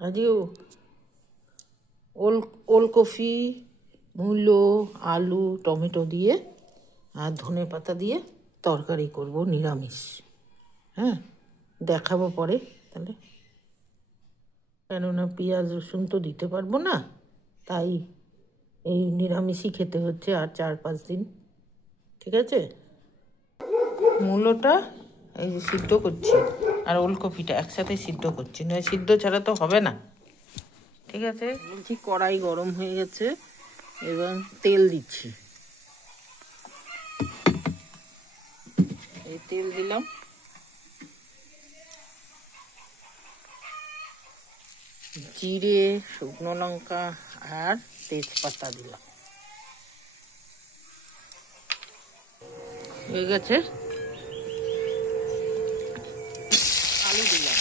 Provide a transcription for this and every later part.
আজকে ওলকপি, মূলো, আলু, টমেটো দিয়ে আর ধনে পাতা দিয়ে তরকারি করব নিরামিষ। হ্যাঁ, দেখাবো পরে। তাহলে কেননা পেঁয়াজ রসুন তো দিতে পারবো না, তাই এই নিরামিষই খেতে হচ্ছে আর 4-5 দিন। ঠিক আছে, মূলোটা এই যে সিদ্ধ করছি আর ওলকপিটা একসাথে সিদ্ধ করছি, নয় সিদ্ধ ছাড়া তো হবে না। ঠিক আছে, বলছি কড়াই গরম হয়ে গেছে, এবং তেল দিচ্ছি। এই তেল দিলাম, জিরে, শুকনো লঙ্কা আর তেজপাতা দিলাম। হয়ে গেছে, আলু দিলাম,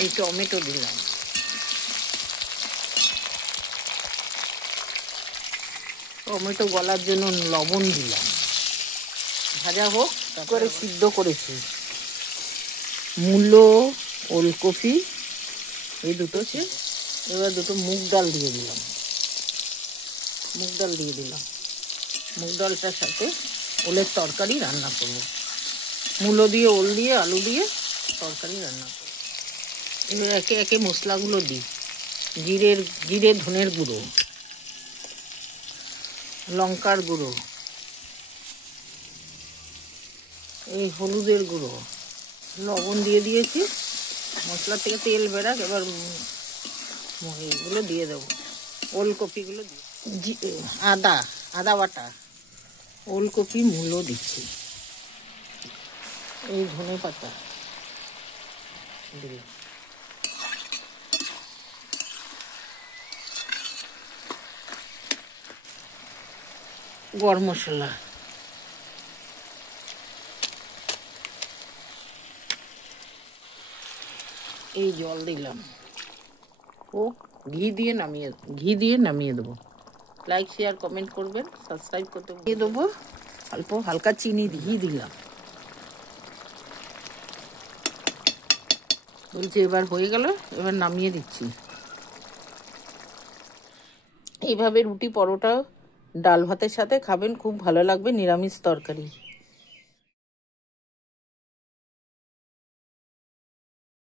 এই টমেটো দিলাম, টমেটো গলার জন্য লবণ দিলাম। ভাজা হোক, তারপরে সিদ্ধ করেছি মূলো, ওলকপি, এই দুটো। এবার দুটো মুগ ডাল দিয়ে দিলাম, মুগ ডাল দিয়ে দিলাম। মুগ ডালটার সাথে ওলের তরকারি রান্না করব, মূলো দিয়ে, ওল দিয়ে, আলু দিয়ে তরকারি রান্না করব। এবার একে একে মশলাগুলো দিই। জিরে ধনের গুঁড়ো, লঙ্কার গুঁড়ো, এই হলুদের গুঁড়ো, লবণ দিয়ে দিয়েছি। মশলা থেকে তেল বেরাক, এবার এগুলো দিয়ে দেবো, ওলকপিগুলো দিয়ে, আদা বাটা, ওলকপি, মূলো দিচ্ছি, এই ধনে পাতা দিলাম, গরম মশলা, এই জল দিলাম, ও ঘি দিয়ে নামিয়ে দেবো। লাইক, শেয়ার, কমেন্ট করবেন, সাবস্ক্রাইব করতে দিয়ে দেবো। অল্প হালকা চিনি ঘি দিলাম। বলছি এবার হয়ে গেল, এবার নামিয়ে দিচ্ছি। এইভাবে রুটি, পরোটা, ডাল ভাতের সাথে খাবেন, খুব ভালো লাগবে। নিরামিষ তরকারি।